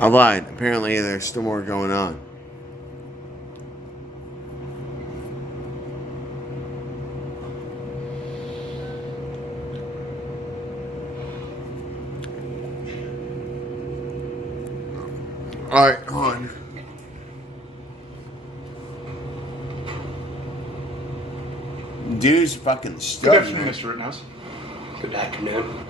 I lied. Apparently, there's still more going on. Alright, hold on. Dude's fucking Good stuck. afternoon, Mr. Rittenhouse. Good afternoon.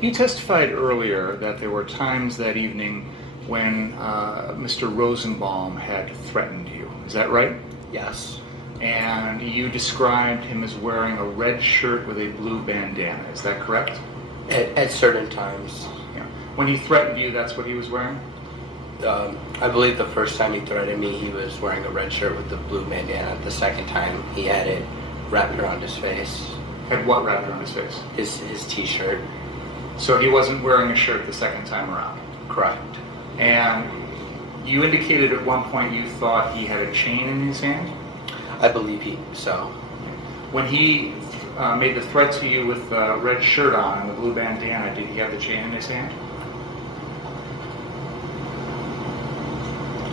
You testified earlier that there were times that evening when Mr. Rosenbaum had threatened you. Is that right? Yes. And you described him as wearing a red shirt with a blue bandana. Is that correct? At certain times. Yeah. When he threatened you, that's what he was wearing? I believe the first time he threatened me, he was wearing a red shirt with the blue bandana. The second time, he had it wrapped around his face. Had what wrapped around his face? His t-shirt. So he wasn't wearing a shirt the second time around? Correct. And you indicated at one point you thought he had a chain in his hand? I believe so. When he made the threat to you with the red shirt on and the blue bandana, did he have the chain in his hand?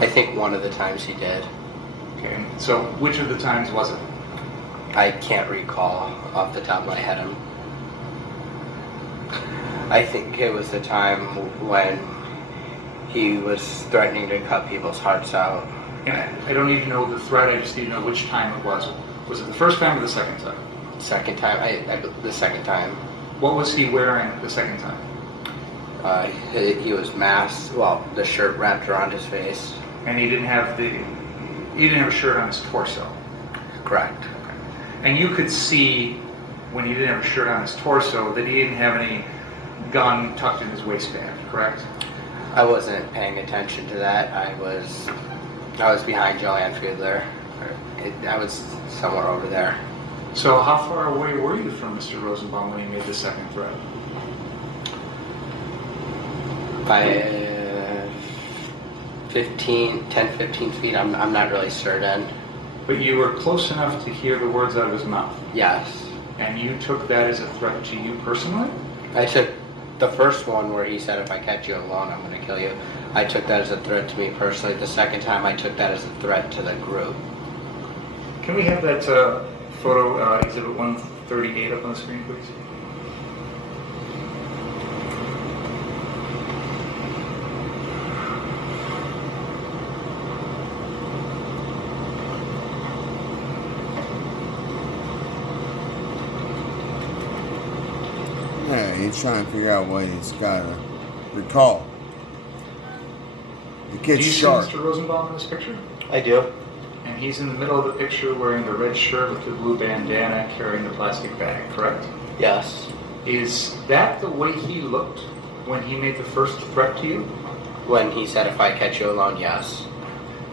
I think one of the times he did. Okay, so which of the times was it? I can't recall off the top of my head. I think it was the time when he was threatening to cut people's hearts out. And I don't need to know the threat, I just need to know which time it was. Was it the first time or the second time? Second time, the second time. What was he wearing the second time? He was masked. Well, the shirt wrapped around his face. And he didn't have a shirt on his torso. Correct. Okay. And you could see when he didn't have a shirt on his torso that he didn't have any gun tucked in his waistband, correct? I wasn't paying attention to that. I was behind Joanne Fiedler. I was somewhere over there. So how far away were you from Mr. Rosenbaum when he made the second threat? By 10, 15 feet, I'm not really certain. But you were close enough to hear the words out of his mouth? Yes. And you took that as a threat to you personally? I took the first one where he said, if I catch you alone, I'm going to kill you. I took that as a threat to me personally. The second time, I took that as a threat to the group. Can we have that photo, Exhibit 138 up on the screen, please? Yeah, he's trying to figure out what he's got to recall. The kid's sharp. Do you see Mr. Rosenbaum in this picture? I do. And he's in the middle of the picture wearing the red shirt with the blue bandana, carrying the plastic bag, correct? Yes. Is that the way he looked when he made the first threat to you? When he said, if I catch you alone, yes.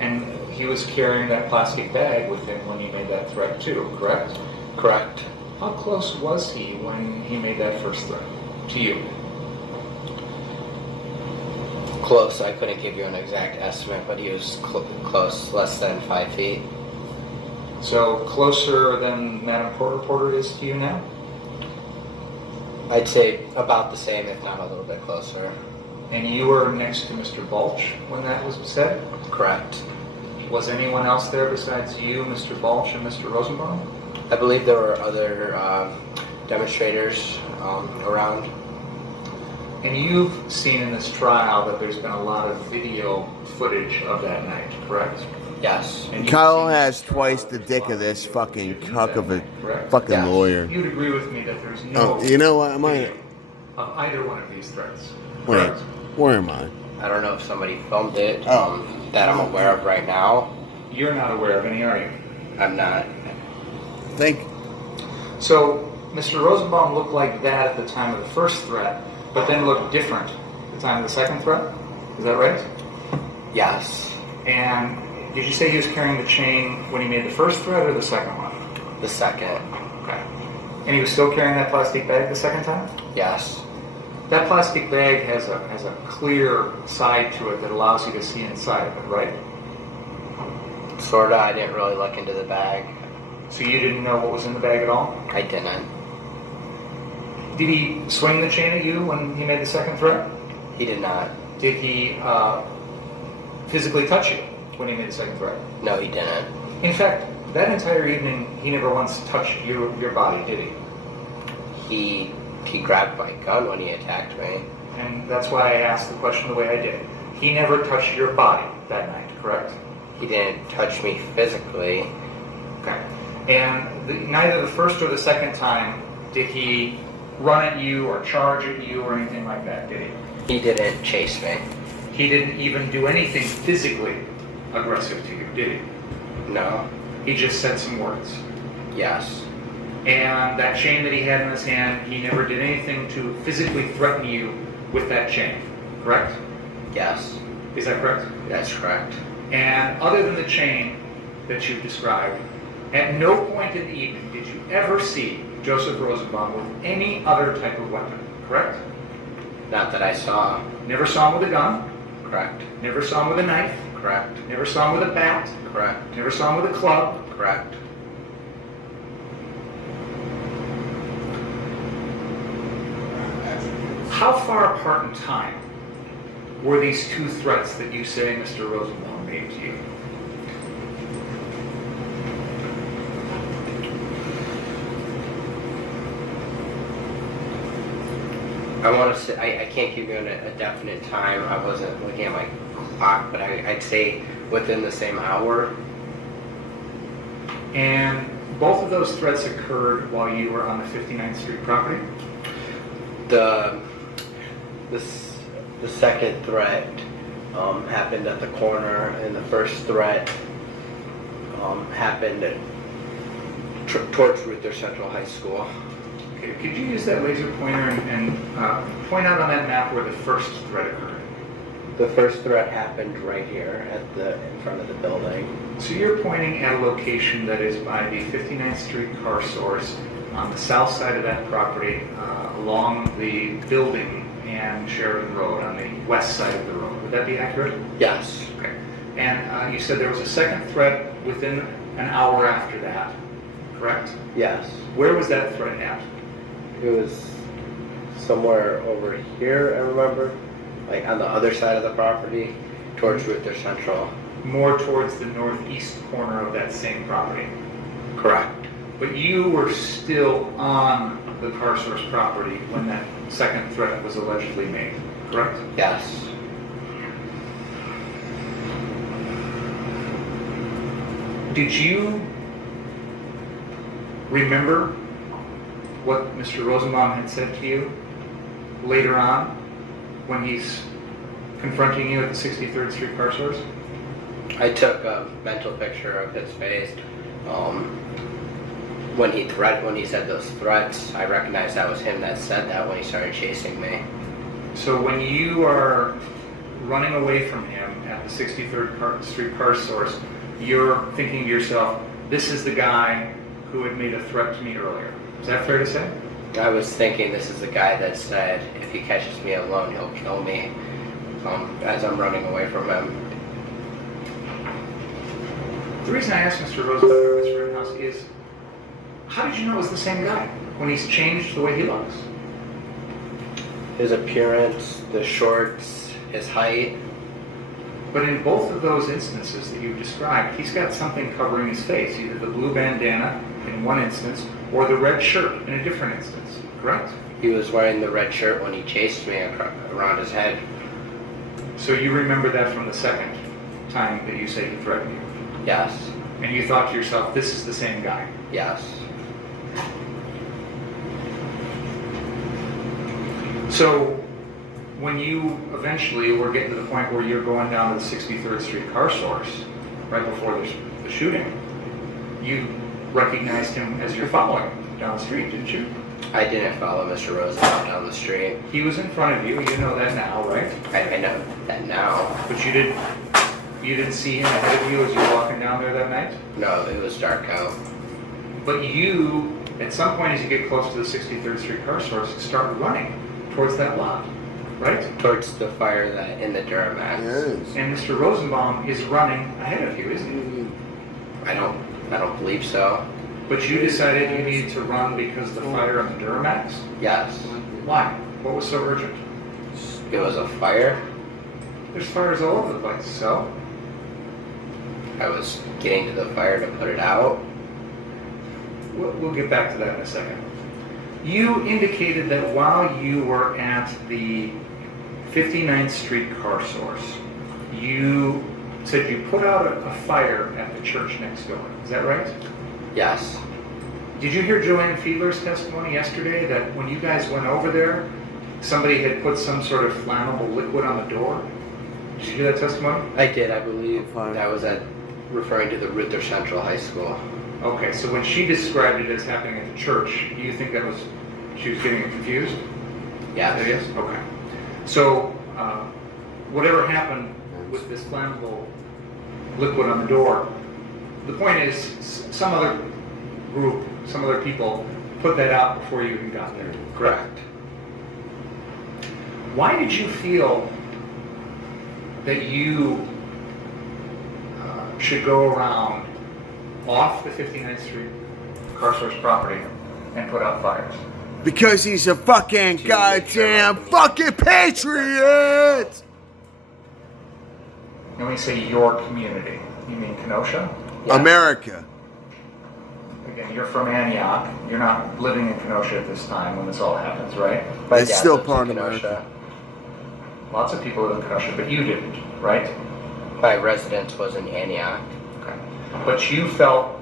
And he was carrying that plastic bag with him when he made that threat too, correct? Correct. How close was he when he made that first threat to you? Close. I couldn't give you an exact estimate, but he was close, less than 5 feet. So closer than Madam Porter is to you now? I'd say about the same, if not a little bit closer. And you were next to Mr. Balch when that was said? Correct. Was anyone else there besides you, Mr. Balch, and Mr. Rosenbaum? I believe there were other demonstrators around. And you've seen in this trial that there's been a lot of video footage of that night, correct? Yes. And Kyle has twice the dick of this fucking cuck of a fucking Yeah. lawyer. You'd agree with me that there's no Oh, you know what? I might. video of either one of these threats. Wait, Correct? where am I? I don't know if somebody filmed it Oh. that I'm aware of right now. You're not aware of any, are you? I'm not. Think. So, Mr. Rosenbaum looked like that at the time of the first threat, but then looked different at the time of the second threat? Is that right? Yes. And did you say he was carrying the chain when he made the first threat or the second one? The second. Okay. And he was still carrying that plastic bag the second time? Yes. That plastic bag has a clear side to it that allows you to see inside of it, right? Sorta. I didn't really look into the bag. So you didn't know what was in the bag at all? I didn't. Did he swing the chain at you when he made the second threat? He did not. Did he physically touch you when he made the second threat? No, he didn't. In fact, that entire evening, he never once touched your body, did he? He grabbed my gun when he attacked me. And that's why I asked the question the way I did. He never touched your body that night, correct? He didn't touch me physically. Okay. And neither the first or the second time did he run at you or charge at you or anything like that, did he? He didn't chase me. He didn't even do anything physically aggressive to you, did he? No. He just said some words. Yes. And that chain that he had in his hand, he never did anything to physically threaten you with that chain, correct? Yes. Is that correct? That's correct. And other than the chain that you've described, at no point in the evening did you ever see Joseph Rosenbaum with any other type of weapon, correct? Not that I saw. Never saw him with a gun? Correct. Never saw him with a knife? Correct. Never saw him with a bat? Correct. Never saw him with a club? Correct. How far apart in time were these two threats that you say Mr. Rosenbaum made to you? I want to say, I can't give you a definite time. I wasn't looking at my clock, but I'd say within the same hour. And both of those threats occurred while you were on the 59th Street property? The second threat happened at the corner, and the first threat happened towards Rittenhouse Central High School. Okay, could you use that laser pointer and point out on that map where the first threat occurred? The first threat happened right here in front of the building. So you're pointing at a location that is by the 59th Street car source on the south side of that property, along the building and Sheridan Road on the west side of the road. Would that be accurate? Yes. Okay. And you said there was a second threat within an hour after that, correct? Yes. Where was that threat at? It was somewhere over here, I remember. Like on the other side of the property, towards Rittenhouse Central. More towards the northeast corner of that same property. Correct. But you were still on the car source property when that second threat was allegedly made, correct? Yes. Did you remember what Mr. Rosenbaum had said to you later on when he's confronting you at the 63rd Street car source? I took a mental picture of his face. When he said those threats, I recognized that was him that said that when he started chasing me. So when you are running away from him at the 63rd Street car source, you're thinking to yourself, this is the guy who had made a threat to me earlier. Is that fair to say? I was thinking this is the guy that said if he catches me alone, he'll kill me as I'm running away from him. The reason I asked Mr. Rosenbaum or Mr. Rittenhouse is, how did you know it was the same guy when he's changed the way he looks? His appearance, the shorts, his height. But in both of those instances that you've described, he's got something covering his face, either the blue bandana in one instance or the red shirt in a different instance, correct? He was wearing the red shirt when he chased me around his head. So you remember that from the second time that you say he threatened you? Yes. And you thought to yourself, this is the same guy? Yes. So when you eventually were getting to the point where you're going down to the 63rd Street car source, right before the shooting, you recognized him as you're following down the street, didn't you? I didn't follow Mr. Rosenbaum down the street. He was in front of you, you know that now, right? I know that now. But you didn't see him ahead of you as you were walking down there that night? No, it was dark out. But you, at some point as you get close to the 63rd Street car source, start running towards that lot, right? Towards the fire that in the Duramax. Yes. And Mr. Rosenbaum is running ahead of you, isn't he? I don't believe so. But you decided you needed to run because of the fire on the Duramax? Yes. Why? What was so urgent? It was a fire. there's fires all over the place, so? I was getting to the fire to put it out. We'll get back to that in a second. You indicated that while you were at the 59th Street car source, you said you put out a fire at the church next door. Is that right? Yes. Did you hear Joanne Fiedler's testimony yesterday that when you guys went over there, somebody had put some sort of flammable liquid on the door? Did you hear that testimony? I did, I believe. That was referring to the Ruther Central High School. Okay, so when she described it as happening at the church, do you think that was, she was getting it confused? Yes. It is? Okay. So, whatever happened with this flammable liquid on the door, the point is some other group, some other people put that out before you even got there. Correct. Why did you feel that you should go around off the 59th Street car source property and put out fires? Because he's a fucking goddamn fucking patriot! And when you say your community, you mean Kenosha? Yeah. America. Again, you're from Antioch. You're not living in Kenosha at this time when this all happens, right? My It's dad still lives in part of Kenosha. America. Lots of people live in Kenosha, but you didn't, right? My residence was in Antioch. Okay. But you felt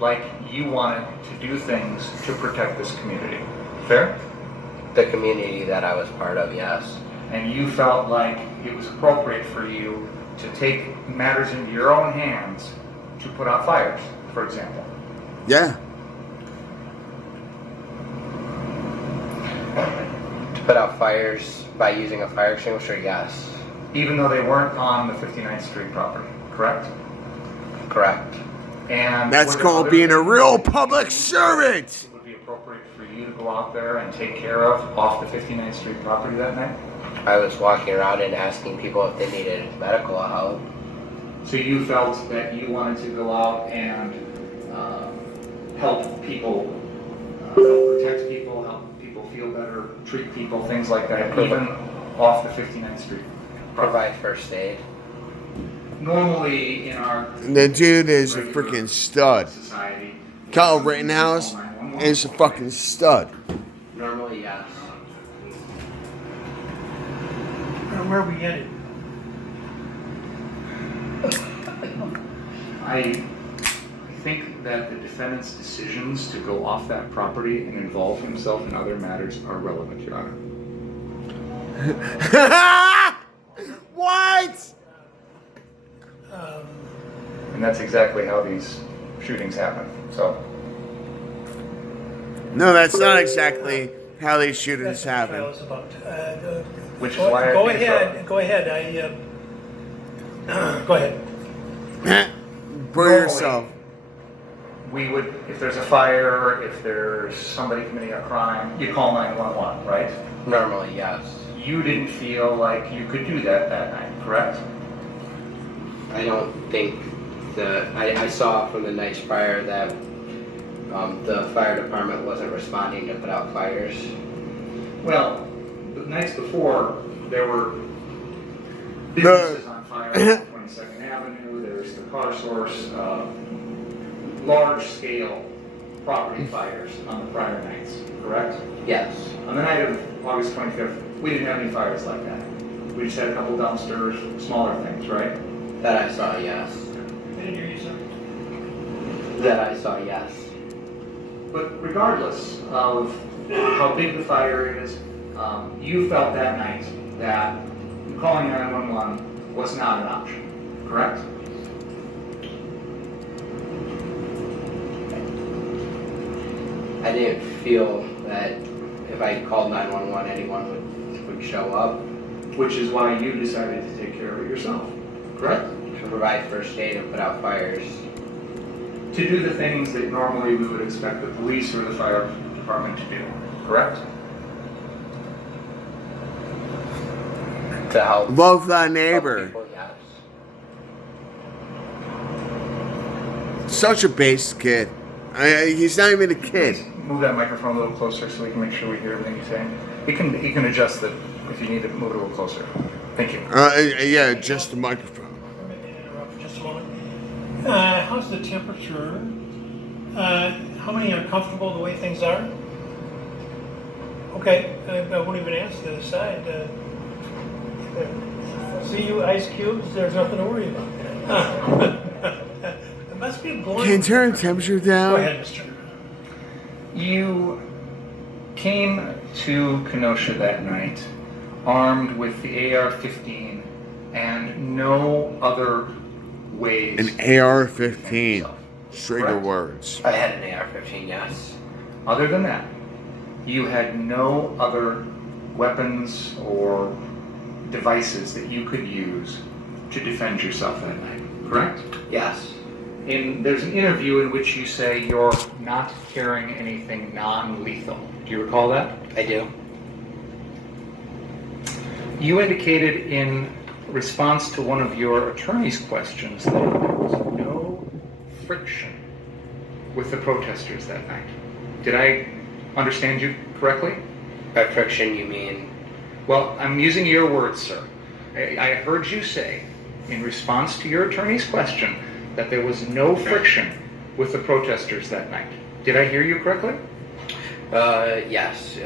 like you wanted to do things to protect this community. Fair? The community that I was part of, yes. And you felt like it was appropriate for you to take matters into your own hands to put out fires, for example. Yeah. To put out fires by using a fire extinguisher, yes. Even though they weren't on the 59th Street property, correct? Correct. And That's were there called other being a things real that public servant! it would be appropriate for you to go out there and take care of off the 59th Street property that night? I was walking around and asking people if they needed medical help. So you felt that you wanted to go out and help people, help protect people, help people feel better, treat people, things like that, even off the 59th Street property. Provide first aid. Normally in our The dude is a freaking stud. society, Kyle Rittenhouse is a fucking stud. Normally, yes. Where are we headed? I think that the defendant's decisions to go off that property and involve himself in other matters are relevant, Your Honor. What? And that's exactly how these shootings happen. So, No, that's not exactly how these shootings That's what I happen. was about. which is why I Go think it's ahead, go ahead, go ahead. Burn yourself. we would, if there's a fire, if there's somebody committing a crime, you call 911, right? Normally, yes. You didn't feel like you could do that night, correct? I don't think I saw from the nights prior that the fire department wasn't responding to put out fires. Well, the nights before, there were businesses on fire on 22nd Avenue, there's the car source, large-scale property fires on the prior nights, correct? Yes. On the night of August 25th, we didn't have any fires like that. We just had a couple dumpsters, smaller things, right? That I saw, yes. I didn't hear you, sir. That I saw, yes. But regardless of how big the fire is, you felt that night that calling 911 was not an option, correct? I didn't feel that if I called 911, anyone would show up. Which is why you decided to take care of it yourself, correct? To provide first aid and put out fires. To do the things that normally we would expect the police or the fire department to do, correct? To help. Love thy help neighbor. people, yes. Such a base kid. He's not even a kid. Move that microphone a little closer so we can make sure we hear everything you're saying. He can adjust it if you need to move it a little closer. Thank you. Yeah, just the microphone. Let me interrupt for just a moment. How's the temperature? How many are comfortable the way things are? Okay, I won't even ask the other side. See you, ice cubes, there's nothing to worry about. It must be a Can you glowing. turn the temperature down? Go ahead, Mr. You came to Kenosha that night armed with the AR-15 and no other ways. An AR-15. Trigger Correct. words. I had an AR-15, yes. Other than that, you had no other weapons or devices that you could use to defend yourself that night, correct? Yes. There's an interview in which you say you're not carrying anything non-lethal. Do you recall that? I do. You indicated in response to one of your attorney's questions that there was no friction with the protesters that night. Did I understand you correctly? By friction, you mean? Well, I'm using your words, sir. I heard you say, in response to your attorney's question, that there was no friction with the protesters that night. Did I hear you correctly? Yes.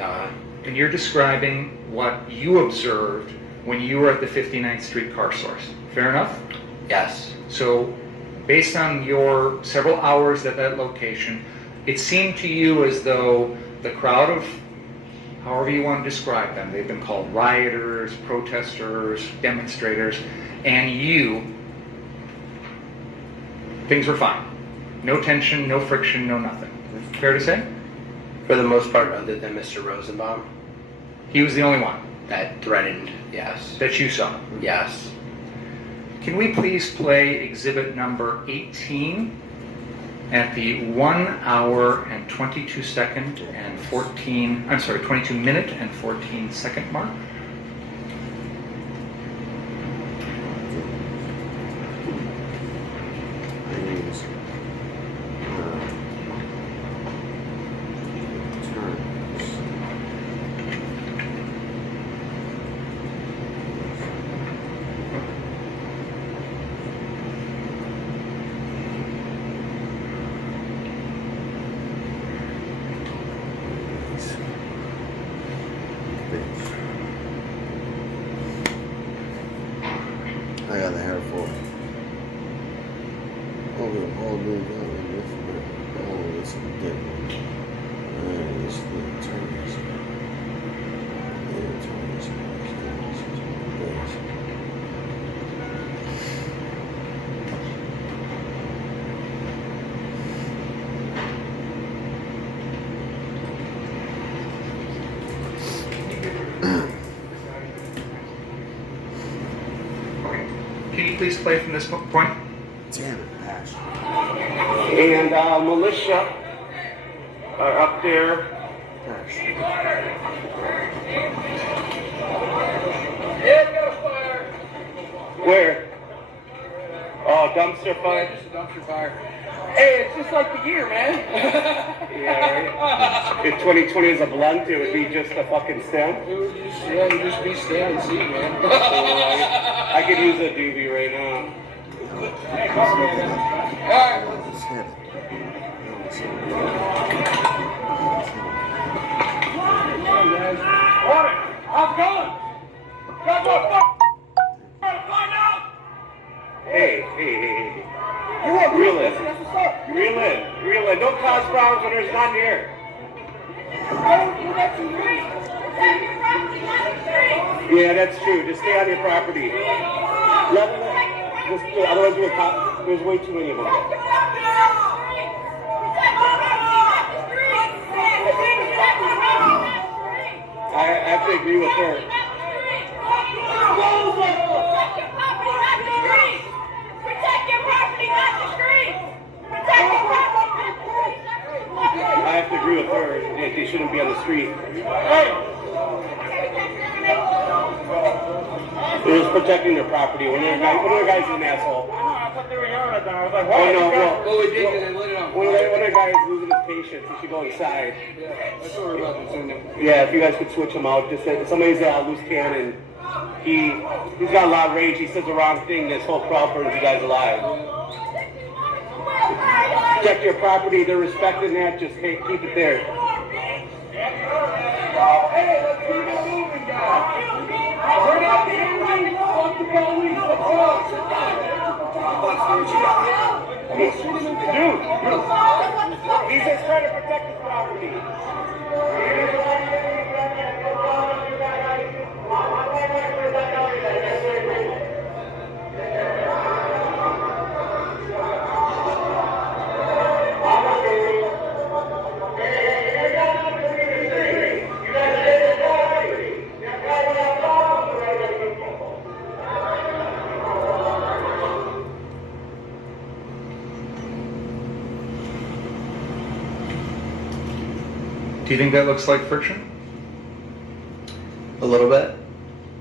And you're describing what you observed when you were at the 59th Street car source. Fair enough? Yes. So, based on your several hours at that location, it seemed to you as though the crowd of, however you want to describe them, they've been called rioters, protesters, demonstrators, and you, things were fine. No tension, no friction, no nothing. Fair to say? For the most part, other than Mr. Rosenbaum, He was the only one that threatened, yes. that you saw. Yes. Can we please play exhibit number 18 at the 1 hour and 22 second and 22 minute and 14 second mark? I got the hair full. Oh, this is different. This is the attorneys. Can you please play from this point? Damn it, Ash. And militia are up there. Where? Oh, dumpster fire. Just a dumpster fire. Hey, it's just like the year, man. Yeah, right. If 2020 is a blunt, it would be just a fucking stem. It would just, yeah, you just be stand and see, man. I could use a doobie right now. Alright. How's it going? Got what trying to find out? Hey. You want reel in. Reel in. Don't cause problems when there's none here. Yeah, that's true. Just stay on your property. Otherwise, there's way too many of them. I have to agree with her. I have to agree with her. They shouldn't be on the street. They're just protecting their property. One of their guys is an asshole. I thought they were yelling at them. I was like, Oh no, well, well, we did because they lit it on one of fire. the guys is losing his patience. He should go inside. Yeah, that's what we're about to send them. Yeah, if you guys could switch him out. Just somebody's loose cannon. He's got a lot of rage. He says the wrong thing. This whole crowd burns you guys alive. Protect your property. They're respecting that. Just keep it there. Hey, let's keep it moving, guys. We're not getting ready. Fuck the police. Let's go. Dude, he's just trying to protect his property. Do you think that looks like friction? A little bit.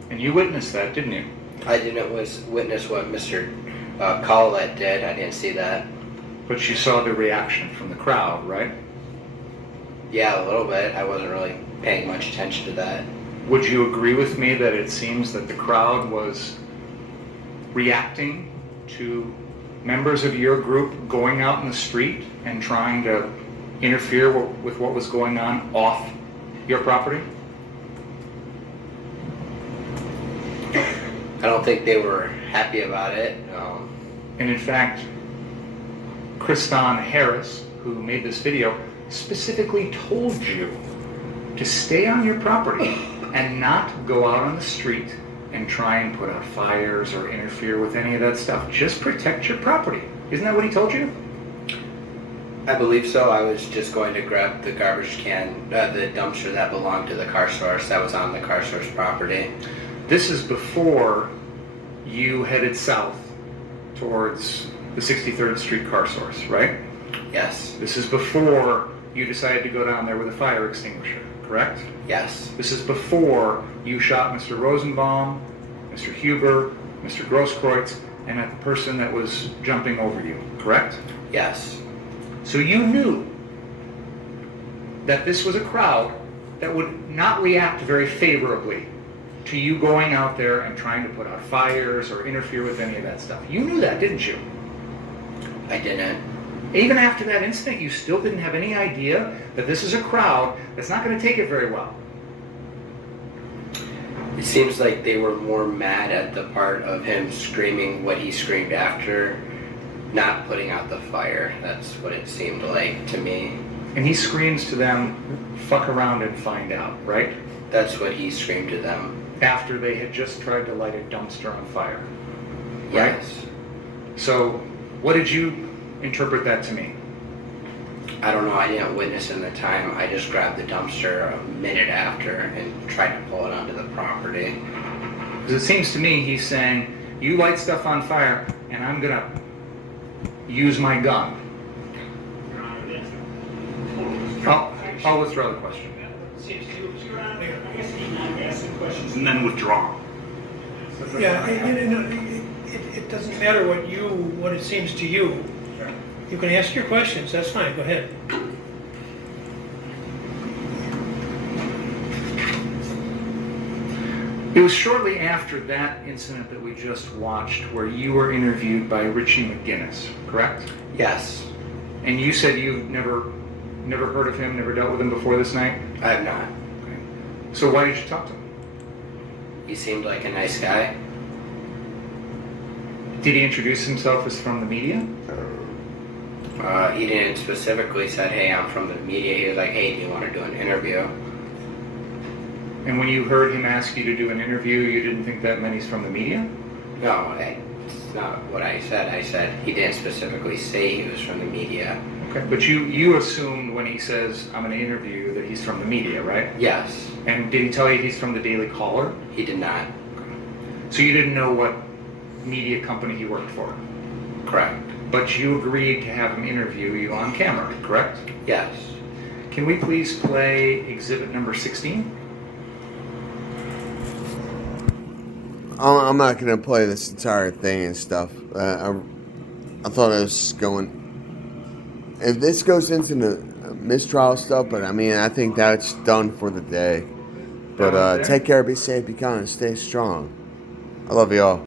And you witnessed that, didn't you? I didn't witness what Mr. Collett did. I didn't see that. But you saw the reaction from the crowd, right? Yeah, a little bit. I wasn't really paying much attention to that. Would you agree with me that it seems that the crowd was reacting to members of your group going out in the street and trying to interfere with what was going on off your property? I don't think they were happy about it. And in fact, Kriston Harris, who made this video, specifically told you to stay on your property and not go out on the street and try and put out fires or interfere with any of that stuff. Just protect your property. Isn't that what he told you? I believe so. I was just going to grab the garbage can, the dumpster that belonged to the car source that was on the car source property. This is before you headed south towards the 63rd Street car source, right? Yes. This is before you decided to go down there with a fire extinguisher, correct? Yes. This is before you shot Mr. Rosenbaum, Mr. Huber, Mr. Grosskreutz, and that person that was jumping over you, correct? Yes. So you knew that this was a crowd that would not react very favorably to you going out there and trying to put out fires or interfere with any of that stuff. You knew that, didn't you? I didn't. Even after that incident, you still didn't have any idea that this is a crowd that's not going to take it very well. It seems like they were more mad at the part of him screaming what he screamed after, not putting out the fire. That's what it seemed like to me. And he screams to them, fuck around and find out, right? That's what he screamed to them. After they had just tried to light a dumpster on fire, right? Yes. So what did you interpret that to mean? I don't know. I didn't witness in the time. I just grabbed the dumpster a minute after and tried to pull it onto the property. Because it seems to me he's saying, you light stuff on fire and I'm going to use my gun. I'll withdraw the question. And then withdraw. Yeah, it doesn't matter what it seems to you. You can ask your questions, that's fine, go ahead. It was shortly after that incident that we just watched where you were interviewed by Richie McGinnis, correct? Yes. And you said you've never heard of him, never dealt with him before this night? I have not. Okay. So why did you talk to him? He seemed like a nice guy. Did he introduce himself as from the media? He didn't specifically said, hey, I'm from the media. He was like, hey, do you want to do an interview? And when you heard him ask you to do an interview, you didn't think that meant he's from the media? No, it's not what I said. I said he didn't specifically say he was from the media. Okay, but you assumed when he says, I'm going to interview you, that he's from the media, right? Yes. And did he tell you he's from the Daily Caller? He did not. So you didn't know what media company he worked for? Correct. But you agreed to have him interview you on camera, correct? Yes. Can we please play exhibit number 16? I'm not gonna play this entire thing and stuff. I thought I was going. If this goes into the mistrial stuff, but I mean, I think that's done for the day. But take care, be safe, be kind, and stay strong. I love you all.